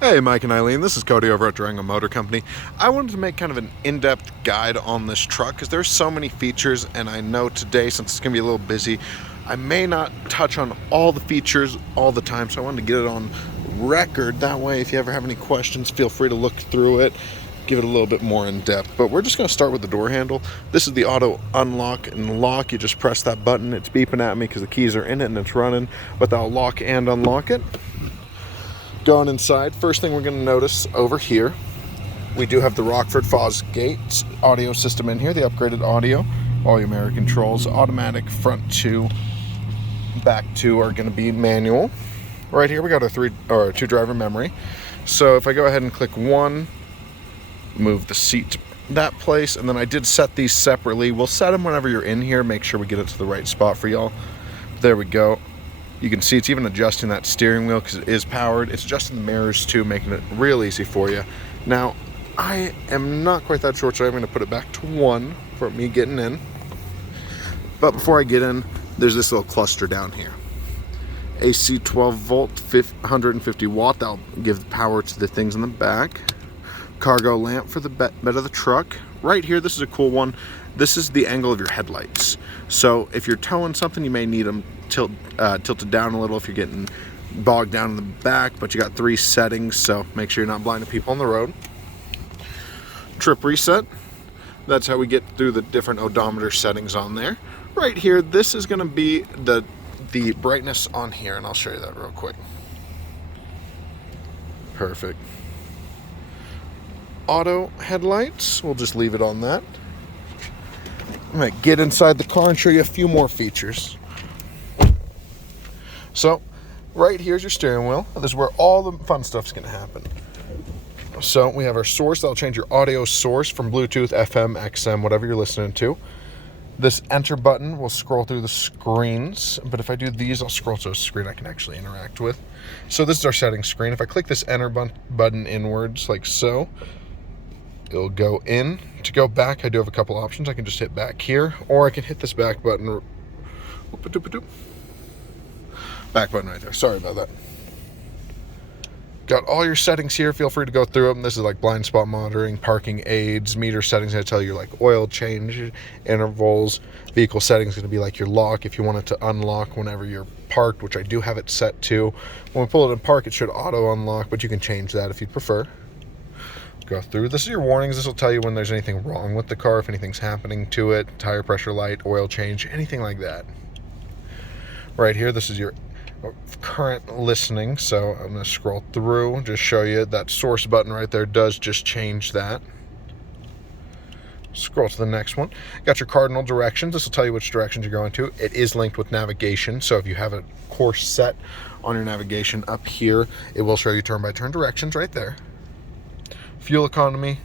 Hey Mike and Eileen, this is Cody over at Durango Motor Company. I wanted to make kind of an in-depth guide on this truck because there's so many features, and I know today, since it's going to be a little busy, I may not touch on all the features all the time, so I wanted to get it on record. That way, if you ever have any questions, feel free to look through it, give it a little bit more in depth. But we're just going to start with the door handle. This is the auto unlock and lock. You just press that button. It's beeping at me because the keys are in it and it's running, but that'll lock and unlock it. Going inside, first thing we're going to notice over here, we do have the Rockford Fosgate audio system in here, the upgraded audio. All your mirror controls, automatic front 2, back 2 are going to be manual. Right here we got a 2 driver memory. So if I go ahead and click 1, move the seat to that place, and then I did set these separately. We'll set them whenever you're in here, make sure we get it to the right spot for y'all. There we go. You can see it's even adjusting that steering wheel because it is powered. It's adjusting the mirrors too, making it real easy for you. Now, I am not quite that short, so I'm going to put it back to 1 for me getting in. But before I get in, there's this little cluster down here. AC 12 volt, 150 watt. That'll give the power to the things in the back. Cargo lamp for the bed of the truck. Right here, this is a cool one. This is the angle of your headlights. So if you're towing something, you may need them tilted down a little if you're getting bogged down in the back, but you got 3 settings, so make sure you're not blinding people on the road. Trip reset. That's how we get through the different odometer settings on there. Right here, this is going to be the brightness on here, and I'll show you that real quick. Perfect. Auto headlights, we'll just leave it on that. I'm going to get inside the car and show you a few more features. So, right here's your steering wheel. This is where all the fun stuff's going to happen. So, we have our source. That'll change your audio source from Bluetooth, FM, XM, whatever you're listening to. This enter button will scroll through the screens, but if I do these, I'll scroll to a screen I can actually interact with. So this is our settings screen. If I click this enter button inwards, like so, it'll go in. To go back, I do have a couple options. I can just hit back here, or I can hit this back button. Back button right there. Sorry about that. Got all your settings here. Feel free to go through them. This is like blind spot monitoring, parking aids, meter settings. I tell you like oil change intervals. Vehicle settings going to be like your lock if you want it to unlock whenever you're parked, which I do have it set to. When we pull it in park, it should auto unlock, but you can change that if you prefer. Go through. This is your warnings. This will tell you when there's anything wrong with the car, if anything's happening to it, tire pressure light, oil change, anything like that. Right here, this is your current listening, so I'm going to scroll through, just show you that source button right there does just change that. Scroll to the next one. Got your cardinal directions. This will tell you which directions you're going to. It is linked with navigation, so if you have a course set on your navigation up here, it will show you turn-by-turn directions right there. Fuel economy,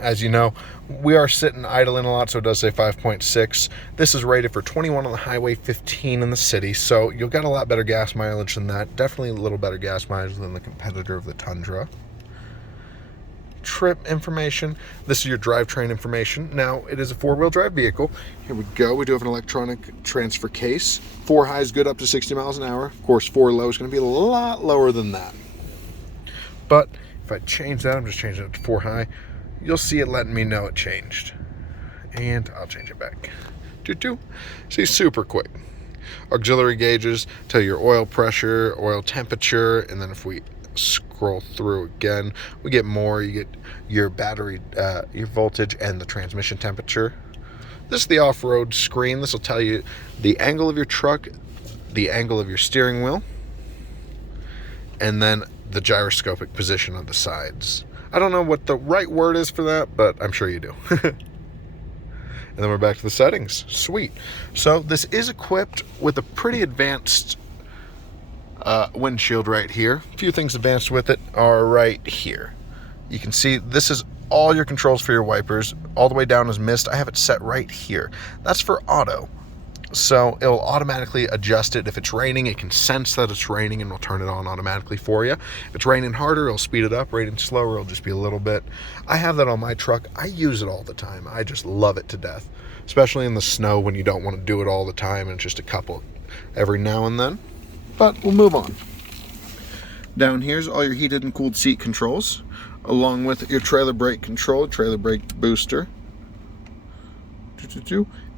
as you know, we are sitting idling a lot, so it does say 5.6. This is rated for 21 on the highway, 15 in the city, so you'll get a lot better gas mileage than that. Definitely a little better gas mileage than the competitor of the Tundra. Trip information. This is your drivetrain information. Now, it is a 4-wheel drive vehicle. Here we go. We do have an electronic transfer case. 4 high is good up to 60 miles an hour. Of course, 4 low is going to be a lot lower than that. But if I change that, I'm just changing it to 4 high. You'll see it letting me know it changed. And I'll change it back. See, super quick. Auxiliary gauges tell you your oil pressure, oil temperature, and then if we scroll through again, we get more. You get your battery, your voltage, and the transmission temperature. This is the off-road screen. This will tell you the angle of your truck, the angle of your steering wheel, and then the gyroscopic position of the sides. I don't know what the right word is for that, but I'm sure you do. And then we're back to the settings. Sweet. So this is equipped with a pretty advanced windshield right here. A few things advanced with it are right here. You can see this is all your controls for your wipers. All the way down is mist. I have it set right here. That's for auto. So it'll automatically adjust it. If it's raining, it can sense that it's raining and will turn it on automatically for you. If it's raining harder, it'll speed it up. Raining slower, it'll just be a little bit. I have that on my truck. I use it all the time. I just love it to death, especially in the snow when you don't want to do it all the time and it's just a couple every now and then. But we'll move on. Down here's all your heated and cooled seat controls, along with your trailer brake control, trailer brake booster.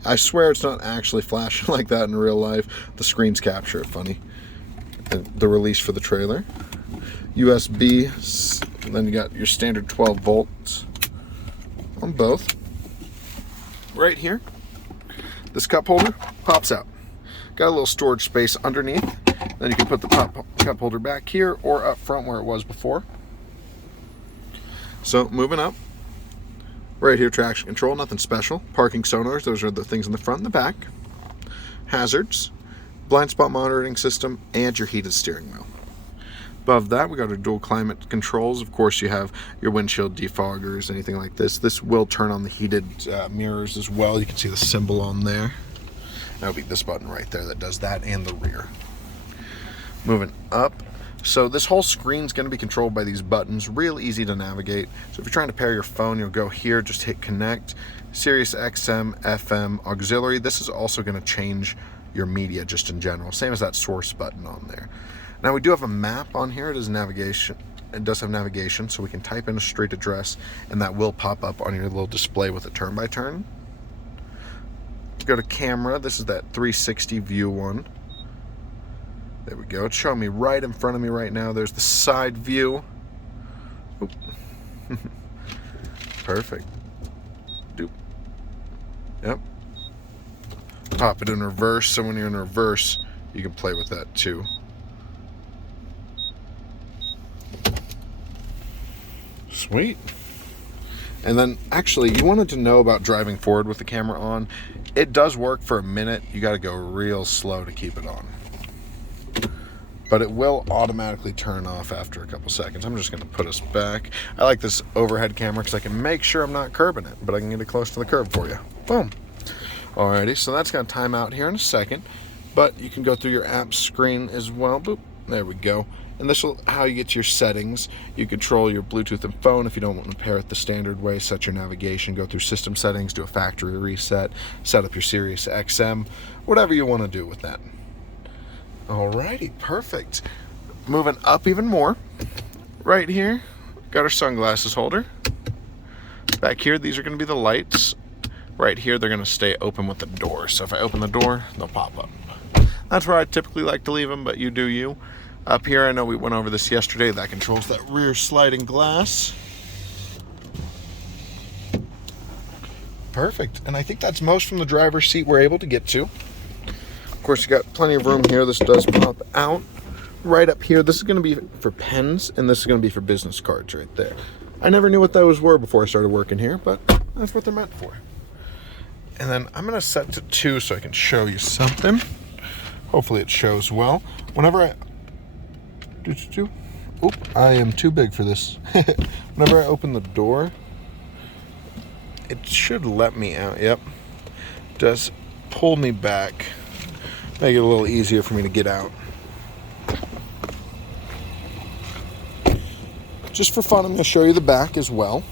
I swear it's not actually flashing like that in real life. The screens capture it funny. The release for the trailer. USB, and then you got your standard 12 volts on both. Right here, this cup holder pops out. Got a little storage space underneath. Then you can put the cup holder back here or up front where it was before. So moving up, right here, traction control, nothing special. Parking sonars, those are the things in the front and the back. Hazards, blind spot monitoring system, and your heated steering wheel. Above that, we got our dual climate controls. Of course, you have your windshield defoggers, anything like this. This will turn on the heated mirrors as well. You can see the symbol on there. That'll be this button right there that does that, and the rear. Moving up, so this whole screen is going to be controlled by these buttons. Real easy to navigate. So if you're trying to pair your phone, you'll go here, just hit connect. Sirius XM, FM, auxiliary. This is also going to change your media just in general, same as that source button on there. Now we do have a map on here. It is navigation. It does have navigation, so we can type in a street address and that will pop up on your little display with a turn-by-turn. Go to camera. This is that 360 view one. There we go. It's showing me right in front of me right now. There's the side view. Perfect. Doop. Yep. Pop it in reverse, so when you're in reverse, you can play with that too. Sweet. And then actually, you wanted to know about driving forward with the camera on. It does work for a minute. You got to go real slow to keep it on. But it will automatically turn off after a couple seconds. I'm just going to put us back. I like this overhead camera because I can make sure I'm not curbing it, but I can get it close to the curb for you. Boom. Alrighty, so that's going to time out here in a second, but you can go through your app screen as well. Boop. There we go. And this will how you get to your settings. You control your Bluetooth and phone if you don't want to pair it the standard way. Set your navigation, go through system settings, do a factory reset, set up your Sirius XM, whatever you want to do with that. Alrighty, perfect. Moving up even more. Right here, got our sunglasses holder. Back here, these are going to be the lights. Right here, they're going to stay open with the door. So if I open the door, they'll pop up. That's where I typically like to leave them, but you do you. Up here, I know we went over this yesterday. That controls that rear sliding glass. Perfect. And I think that's most from the driver's seat we're able to get to. Of course, you got plenty of room here. This does pop out. Right up here, this is going to be for pens, and this is going to be for business cards right there. I never knew what those were before I started working here, but that's what they're meant for. And then I'm going to set to 2 so I can show you something. Hopefully it shows well. Whenever I... Oop, I am too big for this. Whenever I open the door, it should let me out. Yep. Does pull me back. Make it a little easier for me to get out. Just for fun, I'm going to show you the back as well.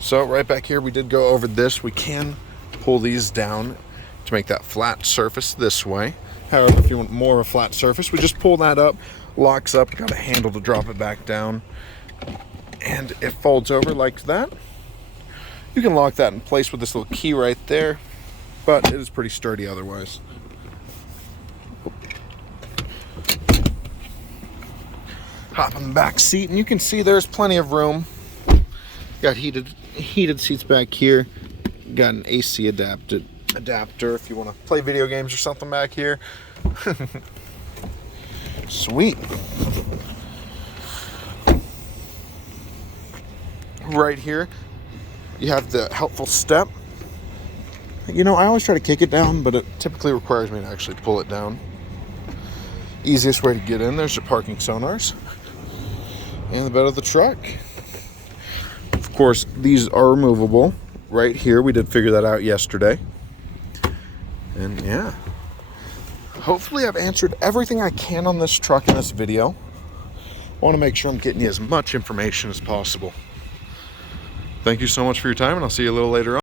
So right back here, we did go over this. We can pull these down to make that flat surface this way. However, if you want more of a flat surface, we just pull that up, locks up, got a handle to drop it back down, and it folds over like that. You can lock that in place with this little key right there, but it is pretty sturdy otherwise. Hop in the back seat, and you can see there's plenty of room. Got heated seats back here. Got an AC adapter if you want to play video games or something back here. Sweet. Right here, you have the helpful step. You know, I always try to kick it down, but it typically requires me to actually pull it down. Easiest way to get in, there's your parking sonars. And the bed of the truck. Of course, these are removable. Right here, we did figure that out yesterday. And yeah, hopefully I've answered everything I can on this truck in this video. I want to make sure I'm getting you as much information as possible. Thank you so much for your time, and I'll see you a little later on.